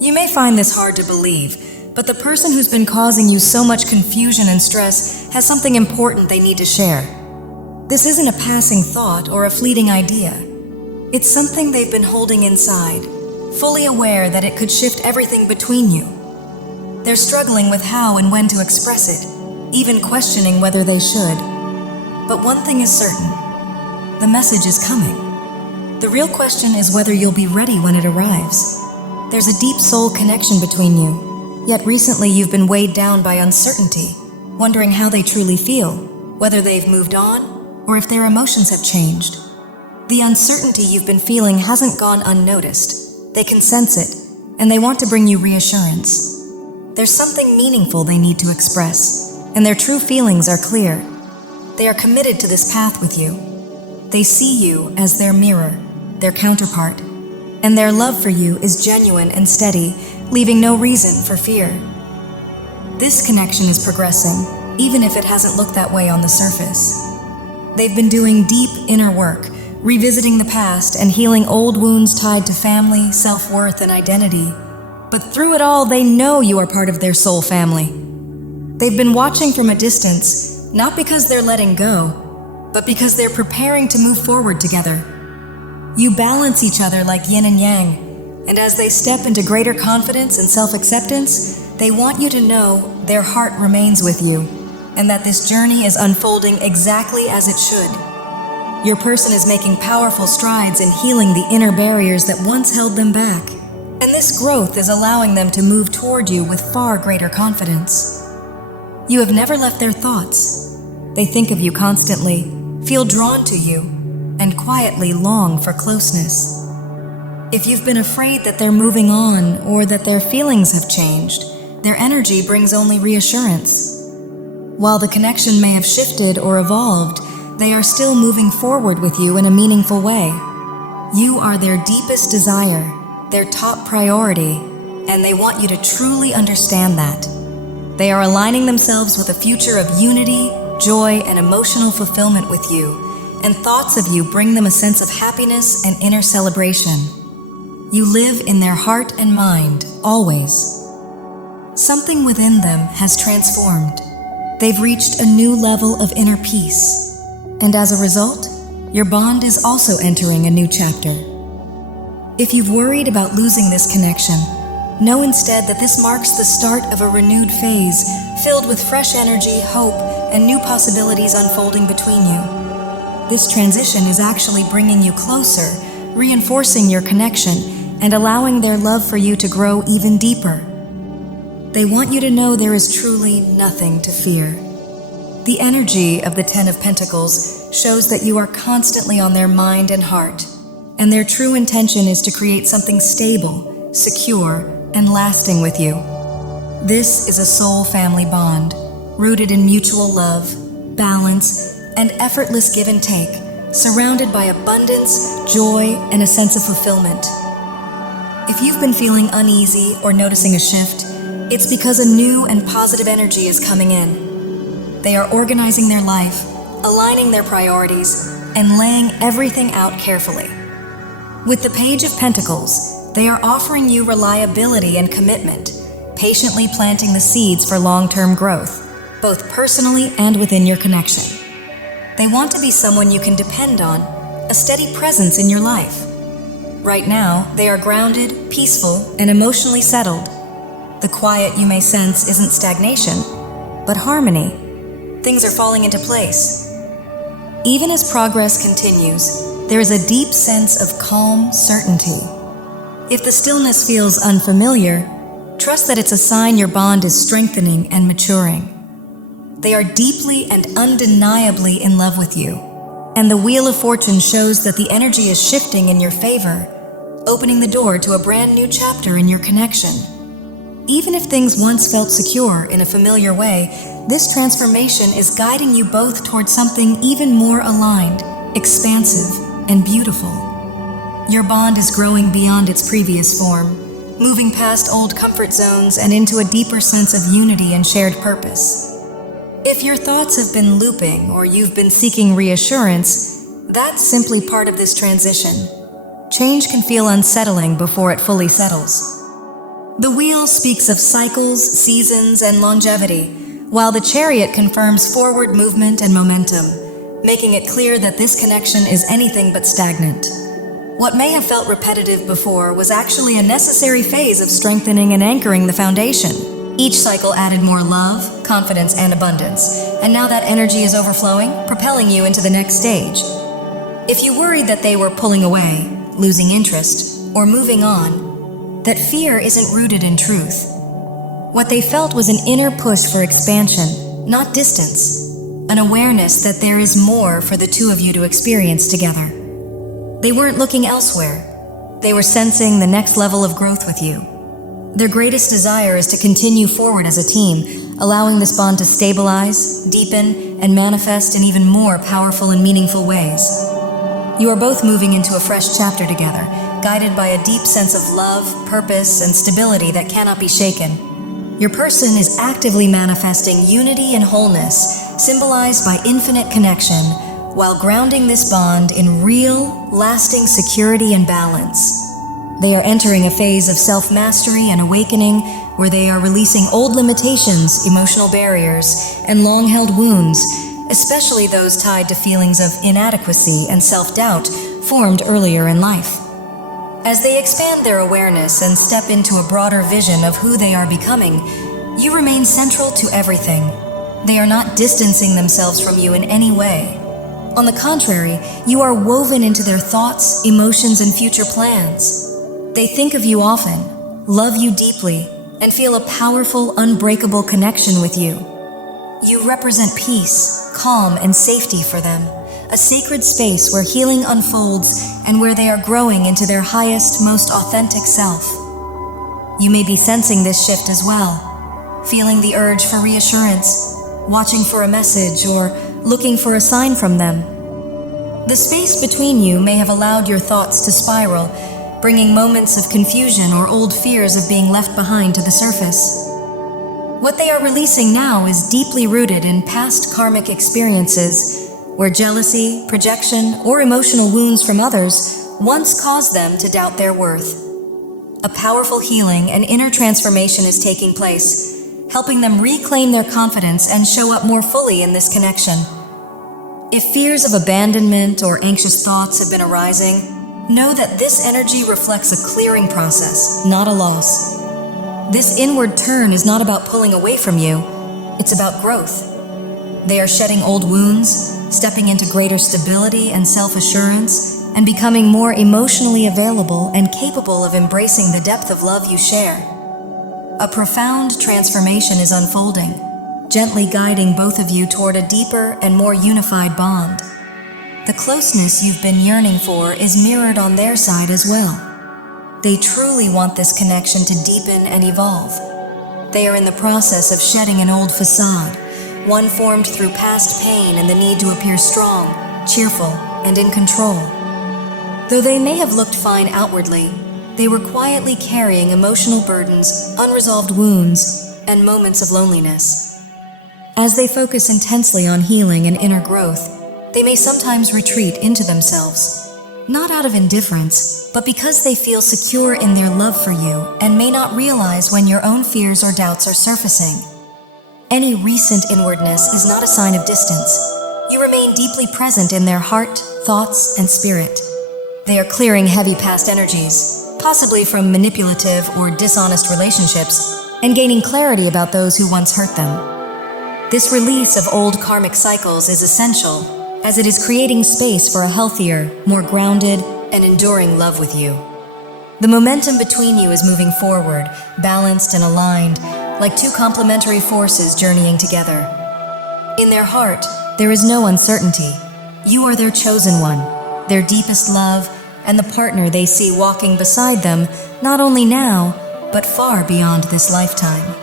You may find this hard to believe, but the person who's been causing you so much confusion and stress has something important they need to share. This isn't a passing thought or a fleeting idea. It's something they've been holding inside, fully aware that it could shift everything between you. They're struggling with how and when to express it, even questioning whether they should. But one thing is certain: the message is coming. The real question is whether you'll be ready when it arrives. There's a deep soul connection between you, yet recently you've been weighed down by uncertainty, wondering how they truly feel, whether they've moved on, or if their emotions have changed. The uncertainty you've been feeling hasn't gone unnoticed. They can sense it, and they want to bring you reassurance. There's something meaningful they need to express, and their true feelings are clear. They are committed to this path with you. They see you as their mirror, their counterpart, and their love for you is genuine and steady, leaving no reason for fear. This connection is progressing, even if it hasn't looked that way on the surface. They've been doing deep inner work, revisiting the past and healing old wounds tied to family, self-worth, and identity. But through it all, they know you are part of their soul family. They've been watching from a distance, not because they're letting go, but because they're preparing to move forward together. You balance each other like yin and yang, and as they step into greater confidence and self-acceptance, they want you to know their heart remains with you, and that this journey is unfolding exactly as it should. Your person is making powerful strides in healing the inner barriers that once held them back, and this growth is allowing them to move toward you with far greater confidence. You have never left their thoughts. They think of you constantly, feel drawn to you, and quietly long for closeness. If you've been afraid that they're moving on or that their feelings have changed, their energy brings only reassurance. While the connection may have shifted or evolved, they are still moving forward with you in a meaningful way. You are their deepest desire, their top priority, and they want you to truly understand that. They are aligning themselves with a future of unity, joy, and emotional fulfillment with you, and thoughts of you bring them a sense of happiness and inner celebration. You live in their heart and mind, always. Something within them has transformed. They've reached a new level of inner peace, and as a result, your bond is also entering a new chapter. If you've worried about losing this connection, know instead that this marks the start of a renewed phase filled with fresh energy, hope, and new possibilities unfolding between you. This transition is actually bringing you closer, reinforcing your connection, and allowing their love for you to grow even deeper. They want you to know there is truly nothing to fear. The energy of the Ten of Pentacles shows that you are constantly on their mind and heart, and their true intention is to create something stable, secure, and lasting with you. This is a soul family bond, rooted in mutual love, balance, and effortless give and take, surrounded by abundance, joy, and a sense of fulfillment. If you've been feeling uneasy or noticing a shift, it's because a new and positive energy is coming in. They are organizing their life, aligning their priorities, and laying everything out carefully. With the Page of Pentacles, they are offering you reliability and commitment, patiently planting the seeds for long-term growth, both personally and within your connection. They want to be someone you can depend on, a steady presence in your life. Right now, they are grounded, peaceful, and emotionally settled. The quiet you may sense isn't stagnation, but harmony. Things are falling into place. Even as progress continues, there is a deep sense of calm certainty. If the stillness feels unfamiliar, trust that it's a sign your bond is strengthening and maturing. They are deeply and undeniably in love with you, and the Wheel of Fortune shows that the energy is shifting in your favor, opening the door to a brand new chapter in your connection. Even if things once felt secure in a familiar way, this transformation is guiding you both towards something even more aligned, expansive, and beautiful. Your bond is growing beyond its previous form, moving past old comfort zones and into a deeper sense of unity and shared purpose. If your thoughts have been looping or you've been seeking reassurance, that's simply part of this transition. Change can feel unsettling before it fully settles. The wheel speaks of cycles, seasons, and longevity, while the chariot confirms forward movement and momentum, making it clear that this connection is anything but stagnant. What may have felt repetitive before was actually a necessary phase of strengthening and anchoring the foundation. Each cycle added more love, confidence, and abundance, and now that energy is overflowing, propelling you into the next stage. If you worried that they were pulling away, losing interest, or moving on, that fear isn't rooted in truth. What they felt was an inner push for expansion, not distance, an awareness that there is more for the two of you to experience together. They weren't looking elsewhere. They were sensing the next level of growth with you. Their greatest desire is to continue forward as a team, allowing this bond to stabilize, deepen, and manifest in even more powerful and meaningful ways. You are both moving into a fresh chapter together, guided by a deep sense of love, purpose, and stability that cannot be shaken. Your person is actively manifesting unity and wholeness, symbolized by infinite connection, while grounding this bond in real, lasting security and balance. They are entering a phase of self-mastery and awakening, where they are releasing old limitations, emotional barriers, and long-held wounds, especially those tied to feelings of inadequacy and self-doubt formed earlier in life. As they expand their awareness and step into a broader vision of who they are becoming, you remain central to everything. They are not distancing themselves from you in any way. On the contrary, you are woven into their thoughts, emotions, and future plans. They think of you often, love you deeply, and feel a powerful, unbreakable connection with you. You represent peace, calm, and safety for them, a sacred space where healing unfolds and where they are growing into their highest, most authentic self. You may be sensing this shift as well, feeling the urge for reassurance, watching for a message, or looking for a sign from them. The space between you may have allowed your thoughts to spiral, bringing moments of confusion or old fears of being left behind to the surface. What they are releasing now is deeply rooted in past karmic experiences, where jealousy, projection, or emotional wounds from others once caused them to doubt their worth. A powerful healing and inner transformation is taking place, helping them reclaim their confidence and show up more fully in this connection. If fears of abandonment or anxious thoughts have been arising, know that this energy reflects a clearing process, not a loss. This inward turn is not about pulling away from you, it's about growth. They are shedding old wounds, stepping into greater stability and self-assurance, and becoming more emotionally available and capable of embracing the depth of love you share. A profound transformation is unfolding, gently guiding both of you toward a deeper and more unified bond. The closeness you've been yearning for is mirrored on their side as well. They truly want this connection to deepen and evolve. They are in the process of shedding an old facade, one formed through past pain and the need to appear strong, cheerful, and in control. Though they may have looked fine outwardly, they were quietly carrying emotional burdens, unresolved wounds, and moments of loneliness. As they focus intensely on healing and inner growth, they may sometimes retreat into themselves, not out of indifference, but because they feel secure in their love for you and may not realize when your own fears or doubts are surfacing. Any recent inwardness is not a sign of distance. You remain deeply present in their heart, thoughts, and spirit. They are clearing heavy past energies, possibly from manipulative or dishonest relationships, and gaining clarity about those who once hurt them. This release of old karmic cycles is essential, as it is creating space for a healthier, more grounded, and enduring love with you. The momentum between you is moving forward, balanced and aligned, like two complementary forces journeying together. In their heart, there is no uncertainty. You are their chosen one, their deepest love, and the partner they see walking beside them, not only now, but far beyond this lifetime.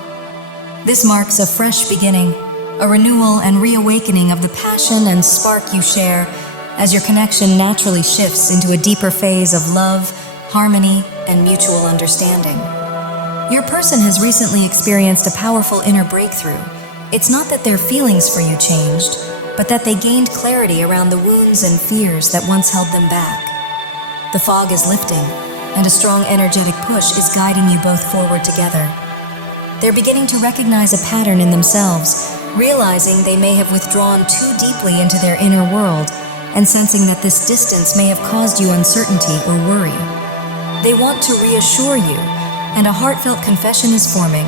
This marks a fresh beginning, a renewal and reawakening of the passion and spark you share, as your connection naturally shifts into a deeper phase of love, harmony, and mutual understanding. Your person has recently experienced a powerful inner breakthrough. It's not that their feelings for you changed, but that they gained clarity around the wounds and fears that once held them back. The fog is lifting, and a strong energetic push is guiding you both forward together. They're beginning to recognize a pattern in themselves, realizing they may have withdrawn too deeply into their inner world and sensing that this distance may have caused you uncertainty or worry. They want to reassure you, and a heartfelt confession is forming,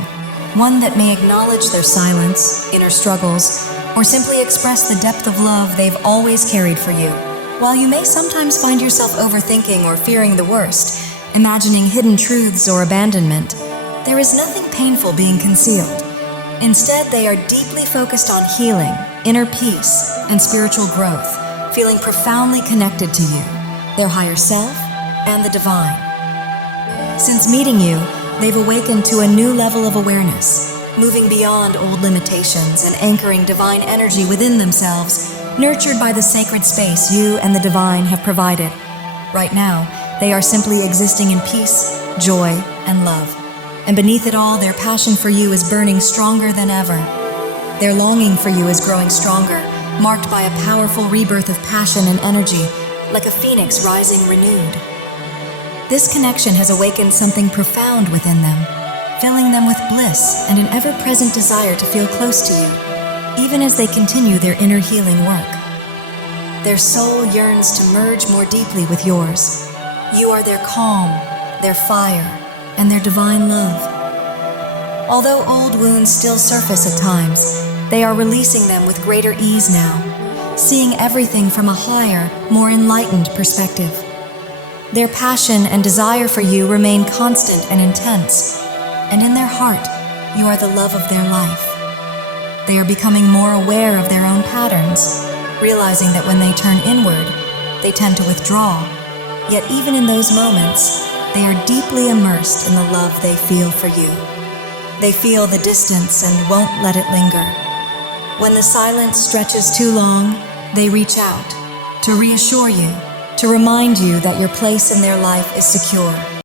one that may acknowledge their silence, inner struggles, or simply express the depth of love they've always carried for you. While you may sometimes find yourself overthinking or fearing the worst, imagining hidden truths or abandonment, there is nothing painful being concealed. Instead, they are deeply focused on healing, inner peace, and spiritual growth, feeling profoundly connected to you, their higher self, and the divine. Since meeting you, they've awakened to a new level of awareness, moving beyond old limitations and anchoring divine energy within themselves, nurtured by the sacred space you and the divine have provided. Right now, they are simply existing in peace, joy, and love. And beneath it all, their passion for you is burning stronger than ever. Their longing for you is growing stronger, marked by a powerful rebirth of passion and energy, like a phoenix rising renewed. This connection has awakened something profound within them, filling them with bliss and an ever-present desire to feel close to you, even as they continue their inner healing work. Their soul yearns to merge more deeply with yours. You are their calm, their fire, and their divine love. Although old wounds still surface at times, they are releasing them with greater ease now, seeing everything from a higher, more enlightened perspective. Their passion and desire for you remain constant and intense, and in their heart, you are the love of their life. They are becoming more aware of their own patterns, realizing that when they turn inward, they tend to withdraw. Yet even in those moments, they are deeply immersed in the love they feel for you. They feel the distance and won't let it linger. When the silence stretches too long, they reach out to reassure you, to remind you that your place in their life is secure.